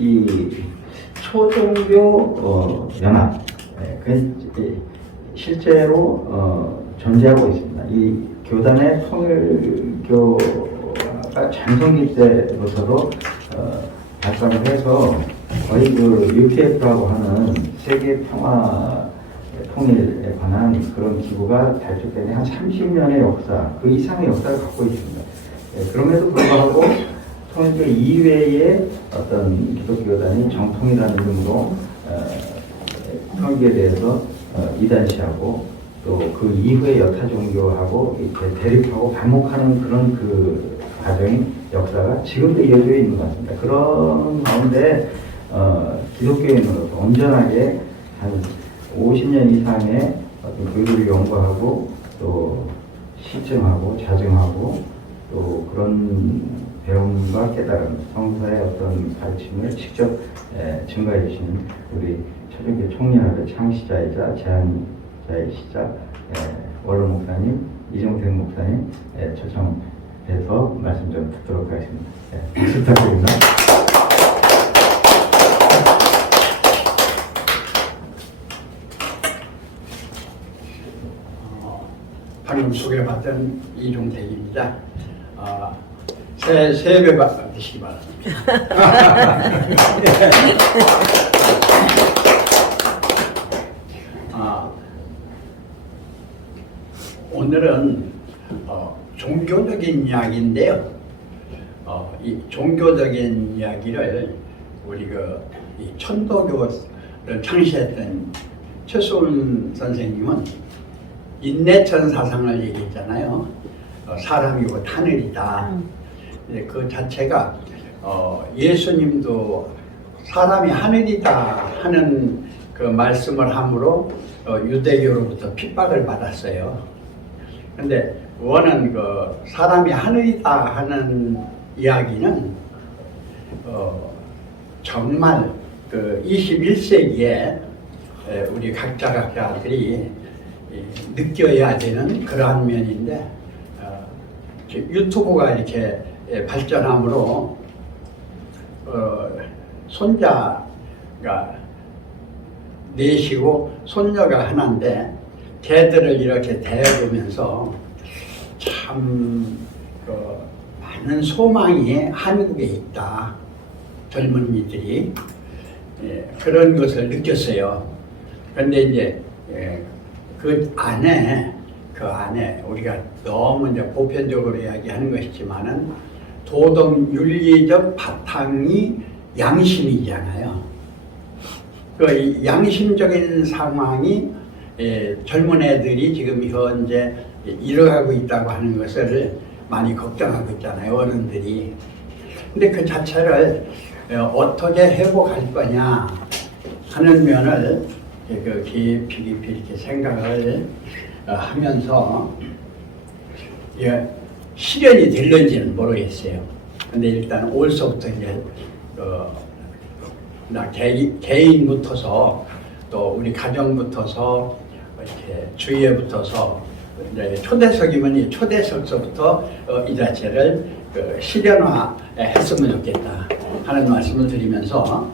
이 초종교 연합, 실제로 존재하고 있습니다. 이 교단의 통일교가 전성기 때부터도 발전을 해서 거의 그 UPF라고 하는 세계 평화 통일에 관한 그런 기구가 발족된 한 30년의 역사, 그 이상의 역사를 갖고 있습니다. 그럼에도 불구하고 통일교 이외의 어떤 기독교단이 정통이라는 이름으로 통일교에 대해서 이단시하고 또 그 이후에 여타 종교하고 이렇게 대립하고 반목하는 그런 그 과정이 역사가 지금도 이어져 있는 것 같습니다. 그런 가운데 기독교인으로서 온전하게 한 50년 이상의 어떤 교리를 연구하고 또 실증하고 자증하고 또 그런 배움과 깨달음, 성서의 어떤 가르침을 직접 증거해 주시는 우리 초종교 총연합의 창시자이자 제안자이시자 원로 목사님, 이종택 목사님 초청해서 말씀 좀 듣도록 하겠습니다. 박수 부탁드립니다. 방금 소개받던 이종택입니다. 새해 복 받으시기 바랍니다. 오늘은 종교적인 이야기인데요. 이 종교적인 이야기를 우리 이 천도교를 창시했던 최소훈 선생님은 인내천 사상을 얘기했잖아요. 사람이 곧 하늘이다. 그 자체가 예수님도 사람이 하늘이다 하는 그 말씀을 함으로 유대교로부터 핍박을 받았어요. 근데 원은 그 사람이 하늘이다 하는 이야기는 정말 그 21세기에 우리 각자들이 느껴야 되는 그러한 면인데 유튜브가 이렇게 발전함으로 손자가 넷이고 손녀가 하나인데 걔들을 이렇게 대해보면서 참 많은 소망이 한국에 있다. 젊은이들이 그런 것을 느꼈어요. 그런데 이제 그 안에 우리가 너무 이제 보편적으로 이야기하는 것이지만은 도덕 윤리적 바탕이 양심이잖아요. 그 양심적인 상황이 젊은 애들이 지금 현재 잃어가고 있다고 하는 것을 많이 걱정하고 있잖아요, 어른들이. 근데 그 자체를 어떻게 회복할 거냐 하는 면을 깊이 이렇게 생각을 하면서 실현이 될는지는 모르겠어요. 근데 일단 올서부터 이제 개인부터서 또 우리 가정부터서 이렇게 주위에부터서 이제 초대석이면 이 초대석서부터 이 자체를 실현화했으면 좋겠다 하는 말씀을 드리면서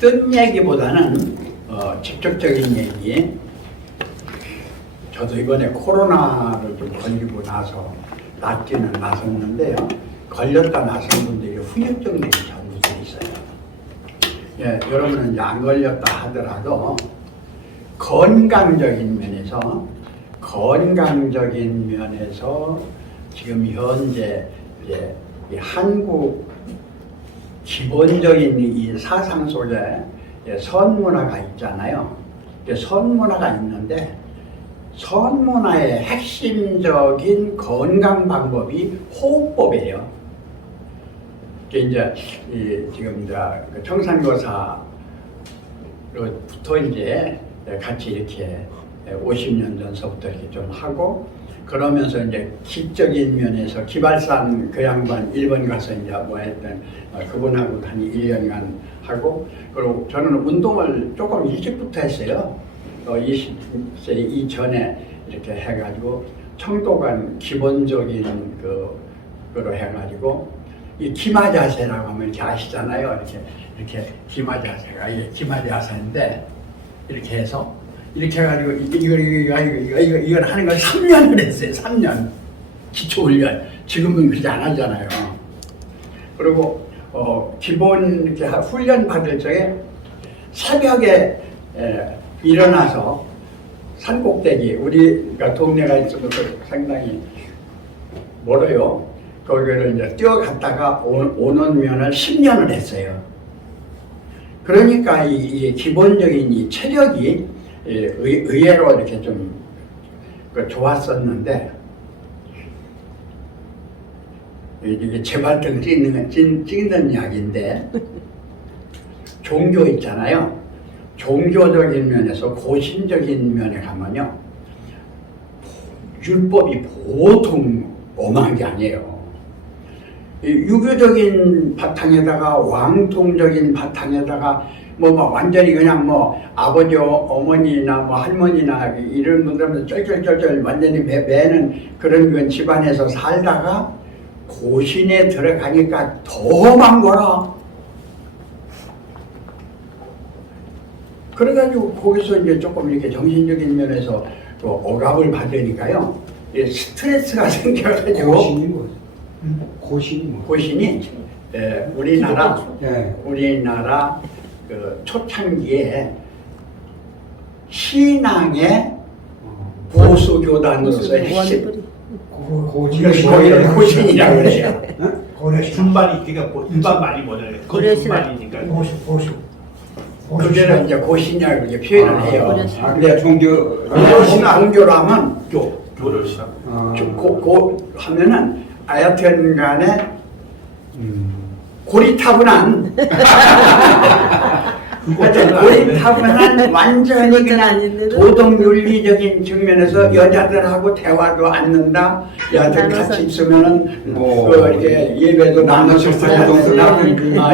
뜬 얘기보다는 직접적인 얘기. 저도 이번에 코로나를 좀 걸리고 나서 낫지는 않았는데요. 걸렸다 나선 분들이 후유증들이 전부들 있어요. 여러분은 이제 안 걸렸다 하더라도 건강적인 면에서 지금 현재 이제 이 한국 기본적인 이 사상 속에 선문화가 있잖아요. 선문화가 있는데 선문화의 핵심적인 건강 방법이 호흡법이에요. 이제 지금 그 청산교사로부터 이제 같이 이렇게 50년 전서부터 이렇게 좀 하고 그러면서 이제 기적인 면에서 기발산 그 양반 일본 가서 이제 뭐 했던 그분하고 한 1년간 하고 그리고 저는 운동을 조금 일찍부터 했어요. 20세 이전에 이렇게 해가지고 청도관 기본적인 그로 해가지고 이 기마자세라고 하면 이렇게 아시잖아요. 이렇게 기마자세가 이게 기마자세인데 이렇게 해서 이렇게 해가지고 이걸 하는 걸 3년을 했어요. 3년 기초훈련. 지금은 그렇게 안 하잖아요. 그리고 기본 이렇게 훈련 받을 적에 새벽에 일어나서 산꼭대기 우리가 동네가 있어서 상당히 멀어요. 거기를 이제 뛰어갔다가 오는 면을 10년을 했어요. 그러니까 이 기본적인 이 체력이 의외로 이렇게 좀 좋았었는데 이게 재발등 찍는 약인데 종교 있잖아요. 종교적인 면에서 고신적인 면에 가면요 율법이 보통 엄한 게 아니에요. 유교적인 바탕에다가 왕통적인 바탕에다가 뭐 완전히 그냥 뭐 아버지 어머니나 뭐 할머니나 이런 분들은 쩔쩔쩔쩔 완전히 매는 그런 집안에서 살다가 고신에 들어가니까 더 많거라. 그래가지고 거기서 이제 조금 이렇게 정신적인 면에서 또 억압을 받으니까요. 스트레스가 생겨가지고. 고신이 뭐죠? 고신이 뭐? 고신이 우리나라 그 초창기에 신앙의 보수교단으로서 핵심. 고신이라고 그래요. 준말이 그러니까 일반 말이 뭐냐면 거짓말이니까 그게는 이제 고신이라고 이제 표현을 해요. 근데 종교 종교로 하면 교를 시작. 하면은 하여튼 간에 고리타분한 고리타분한 완전히 그냥 도덕 윤리적인 측면에서 여자들하고 대화도 않는다. 여자들 같이 있으면은 이렇게 예배도 나눠서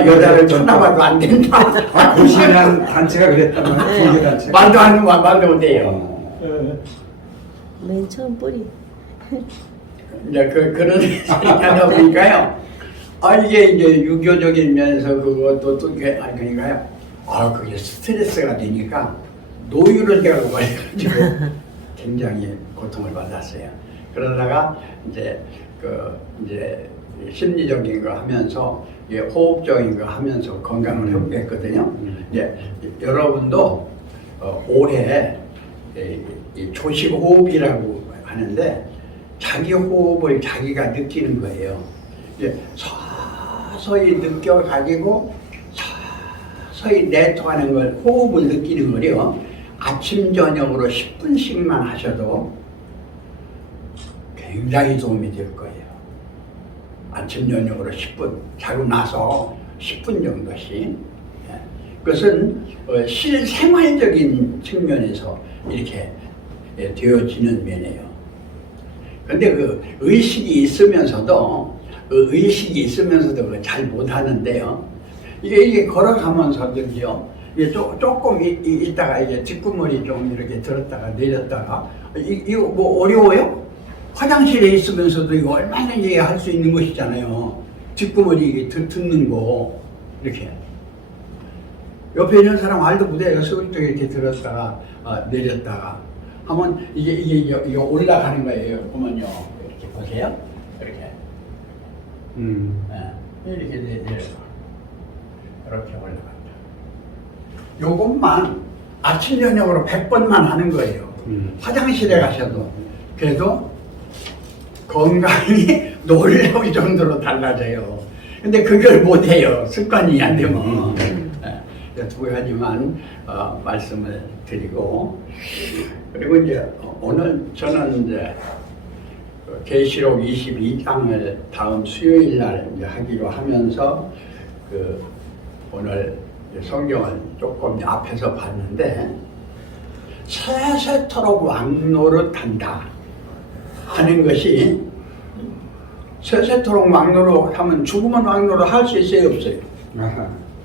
여자를 쳐다봐도 안 된다. 고신이라는 단체가 그랬단 말이에요. 종교 단체. 말도 못해요. 맨 처음 뿌리. 이제 그런 생각하다 보니까요. 이게 이제 유교적인 면에서 그것도 또 그러니까요. 그게 스트레스가 되니까 노유를제라고 해가지고 굉장히 고통을 받았어요. 그러다가 이제 심리적인 거 하면서 호흡적인 거 하면서 건강을 회복했거든요. 이제 여러분도 올해 이 조식 호흡이라고 하는데 자기 호흡을 자기가 느끼는 거예요. 이제 서서히 느껴가지고 서서히 내통하는 걸 호흡을 느끼는 거요. 아침 저녁으로 10분씩만 하셔도 굉장히 도움이 될 거예요. 아침 저녁으로 10분 자고 나서 10분 정도씩. 그것은 실생활적인 측면에서 이렇게 되어지는 면이에요. 근데 그 의식이 있으면서도 잘 못하는데요. 이게 걸어가면서도요. 이게 조금 있다가 이제 뒷구머리 좀 이렇게 들었다가 내렸다가 이거 뭐 어려워요? 화장실에 있으면서도 이거 얼마든지 할 수 있는 것이잖아요. 뒷구머리 듣는 거 이렇게. 옆에 있는 사람 말도 못해요. 슬쩍 이렇게 들었다가 내렸다가 하면 이게 올라가는 거예요. 보면요. 이렇게 보세요. 이렇게. 이렇게 내려가. 이렇게 올라간다. 요것만 아침 저녁으로 100번만 하는 거예요. 화장실에 가셔도. 그래도 건강이 놀라울 정도로 달라져요. 근데 그걸 못해요. 습관이 안 되면. 두 가지만 말씀을 드리고, 그리고 이제 오늘 저는 이제 계시록 22장을 다음 수요일 날 이제 하기로 하면서 오늘 성경을 조금 앞에서 봤는데 세세토록 왕노릇한다 하는 것이, 세세토록 왕노릇 하면 죽으면 왕노릇 할 수 있어요, 없어요?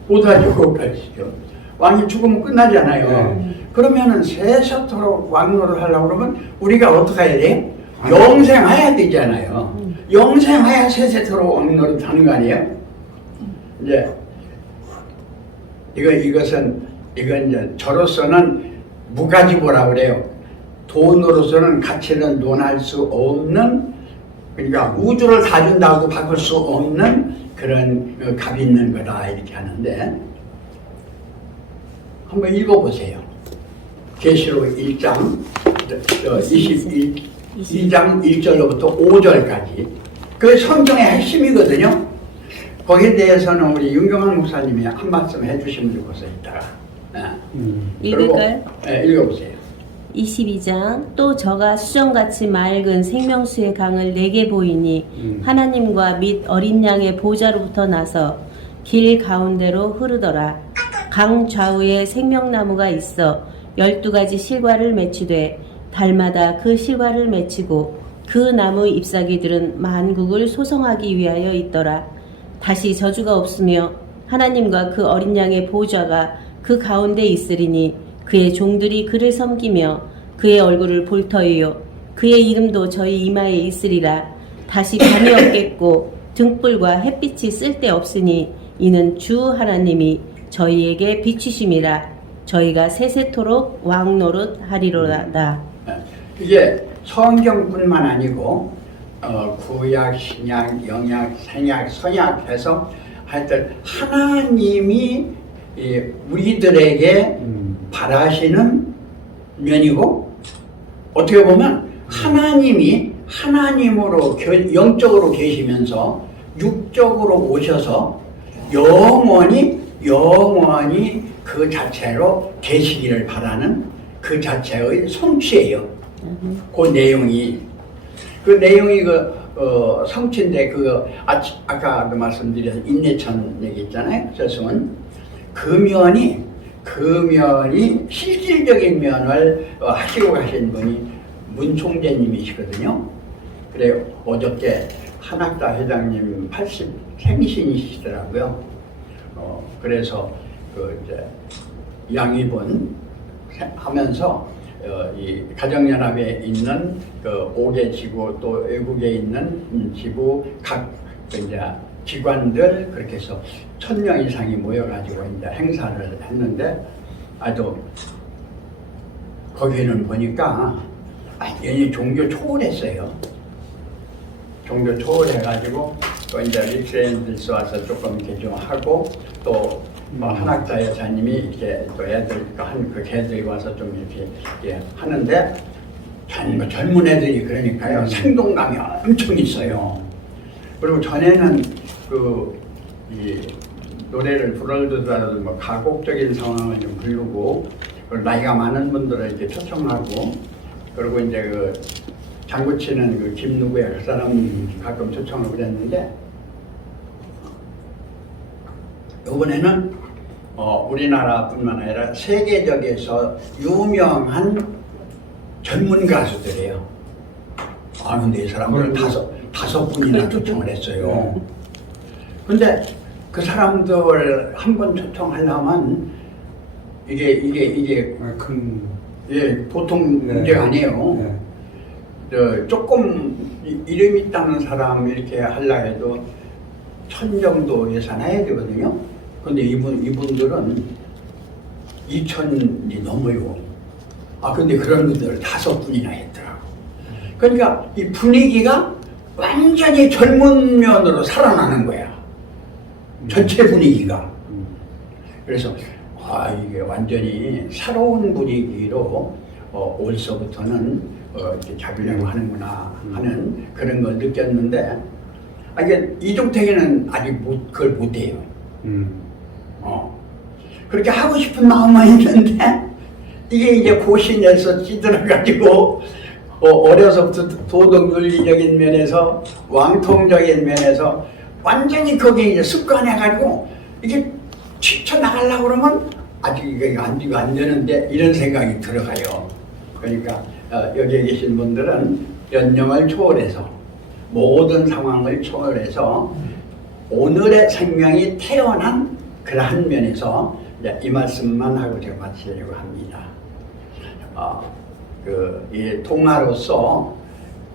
못하죠. 그것까지죠. 왕이 죽으면 끝나잖아요. 그러면은 세세토록 왕노를 하려고 그러면 우리가 어떻게 해야 돼? 영생해야 되잖아요. 영생해야 세세토록 왕노를 하는 거 아니에요? 이제 이건 이제 저로서는 무가지보라 그래요. 돈으로서는 가치를 논할 수 없는, 그러니까 우주를 다 준다고 바꿀 수 없는 그런 값 있는 거다 이렇게 하는데, 한번 읽어보세요. 계시록 1장 22장 1절로부터 5절까지 그 성경의 핵심이거든요. 거기에 대해서는 우리 윤경환 목사님이 한 말씀 해주시면 좋겠어요. 이따가 읽을까요? 네, 읽어보세요. 22장 또 저가 수정같이 맑은 생명수의 강을 내게 보이니 하나님과 및 어린 양의 보좌로부터 나서 길 가운데로 흐르더라. 강 좌우에 생명나무가 있어 12가지 실과를 맺히되 달마다 그 실과를 맺히고 그 나무 잎사귀들은 만국을 소성하기 위하여 있더라. 다시 저주가 없으며 하나님과 그 어린 양의 보좌가 그 가운데 있으리니 그의 종들이 그를 섬기며 그의 얼굴을 볼 터이요 그의 이름도 저희 이마에 있으리라. 다시 밤이 없겠고 등불과 햇빛이 쓸데없으니 이는 주 하나님이 저희에게 비추심이라. 저희가 세세토록 왕노릇 하리로다. 이게 성경뿐만 아니고 구약, 신약, 영약, 생약, 선약 해서 하여튼 하나님이 우리들에게 바라시는 면이고, 어떻게 보면 하나님이 하나님으로 영적으로 계시면서 육적으로 오셔서 영원히 그 자체로 계시기를 바라는 그 자체의 성취예요. 그 내용이 성취인데 아까도 말씀드린 인내천 얘기 있잖아요. 저승은 그 면이 실질적인 면을 하시고 가신 분이 문 총재님이시거든요. 그래요. 어저께 한학다 회장님 80 생신이시더라고요. 그래서 이제 양입은 하면서 이 가정연합에 있는 그 5개 지구 또 외국에 있는 지구 각 이제 기관들 그렇게 해서 1000명 이상이 모여가지고 이제 행사를 했는데, 아주 거기는 보니까 완전히 종교 초월했어요. 종교 초월해가지고 또 이제 리트레인들스 와서 조금 이렇게 좀 하고, 또 뭐 한학자 여사님이 이렇게 또 애들 그 애들이 와서 좀 이렇게 하는데, 젊은 애들이 그러니까요 생동감이 엄청 있어요. 그리고 전에는 이 노래를 부르더라도 뭐 가곡적인 상황을 좀 부르고, 나이가 많은 분들을 이렇게 초청하고, 그리고 이제 그 장구 치는 그 김누구야 그 사람 가끔 초청을 그랬는데, 이번에는 우리나라뿐만 아니라 세계적에서 유명한 젊은 가수들이에요. 근데 이 사람들을 다섯 분이나 초청을 했어요. 근데 그 사람들 한 번 초청하려면 이게 큰 보통 문제가 아니에요. 조금 이름 있다는 사람 이렇게 하려 해도 1000 정도 예산해야 되거든요. 근데 이분들은 2000이 넘어요. 근데 그런 분들을 5분이나 했더라고. 그러니까 이 분위기가 완전히 젊은 면으로 살아나는 거야. 전체 분위기가. 그래서 이게 완전히 새로운 분위기로 올서부터는 이렇게 잡으려고 하는구나 하는 그런 걸 느꼈는데, 이게 이종택이는 아직 그걸 못해요. 그렇게 하고 싶은 마음은 있는데, 이게 이제 고신에서 찌들어가지고 어려서부터 도덕 윤리적인 면에서 왕통적인 면에서 완전히 거기에 이제 습관해가지고 이게 뛰쳐나가려고 그러면 아직 이게 안 되는데 이런 생각이 들어가요. 그러니까 여기에 계신 분들은 연령을 초월해서 모든 상황을 초월해서 오늘의 생명이 태어난 그러한 면에서 이 말씀만 하고 제가 마치려고 합니다. 이 동화로서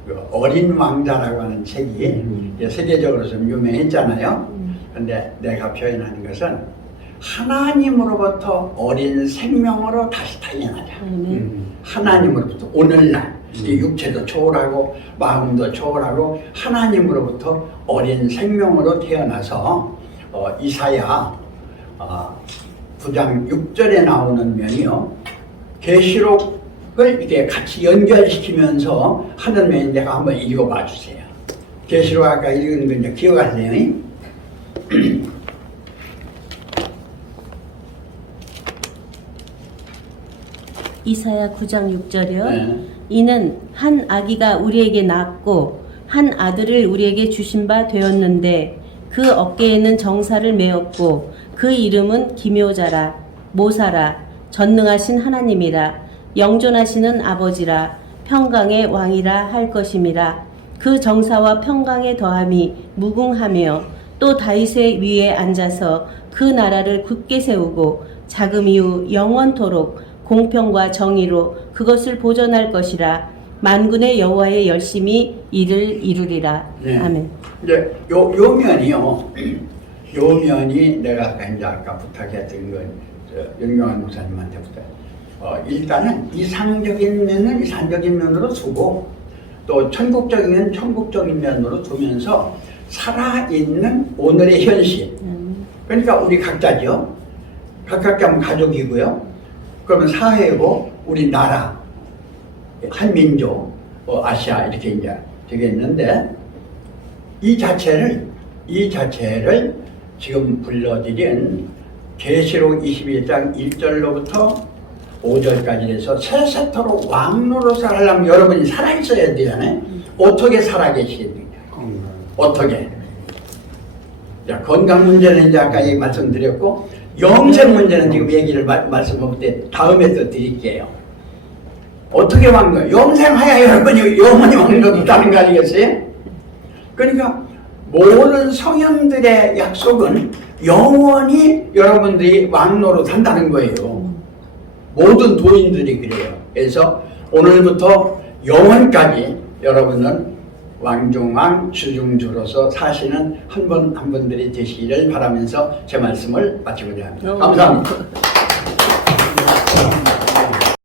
그 어린 왕자라고 하는 책이 이제 세계적으로 좀 유명했잖아요. 근데 내가 표현하는 것은 하나님으로부터 어린 생명으로 다시 태어나자. 하나님으로부터 오늘날 이 육체도 초월하고 마음도 초월하고 하나님으로부터 어린 생명으로 태어나서 이사야 9장 6절에 나오는 면이요. 계시록을 이렇게 같이 연결시키면서 하는 면인데 한번 읽어봐 주세요. 계시록 아까 읽은 거 이제 기억하세요? 이사야 9장 6절이요. 네. 이는 한 아기가 우리에게 낳았고 한 아들을 우리에게 주신 바 되었는데 그 어깨에는 정사를 메었고 그 이름은 기묘자라 모사라 전능하신 하나님이라 영존하시는 아버지라 평강의 왕이라 할 것임이라. 그 정사와 평강의 더함이 무궁하며 또 다윗의 위에 앉아서 그 나라를 굳게 세우고 자금 이후 영원토록 공평과 정의로 그것을 보존할 것이라. 만군의 여호와의 열심히 이를 이루리라. 네. 아멘. 이제 요 면이요. 요 면이 내가 아까 부탁했던 건 영영환 목사님한테 부탁. 일단은 이상적인 면은 이상적인 면으로 두고 또 천국적인 면은 천국적인 면으로 두면서 살아있는 오늘의 현실. 그러니까 우리 각자죠. 각각자면 가족이고요. 그러면 사회고 우리 나라, 한 민족, 아시아 이렇게 이제 되겠는데 이 자체를 지금 불러드린 계시록 21장 1절로부터 5절까지 해서 세세토록 왕노릇을 하려면 여러분이 살아있어야 되잖아요. 어떻게 살아계시겠느냐? 어떻게? 자, 건강 문제는 이제 아까 말씀드렸고 영생 문제는 지금 얘기를 말씀할 때 다음에 또 드릴게요. 어떻게 왕노? 영생하야 여러분이 영원히 왕노릇 못하는 거 아니겠어요? 그러니까 모든 성현들의 약속은 영원히 여러분들이 왕노릇 한다는 거예요. 모든 도인들이 그래요. 그래서 오늘부터 영원까지 여러분은 왕중왕 주중주로서 사시는 한 분 한 분들이 되시기를 바라면서 제 말씀을 마치고자 합니다. 감사합니다.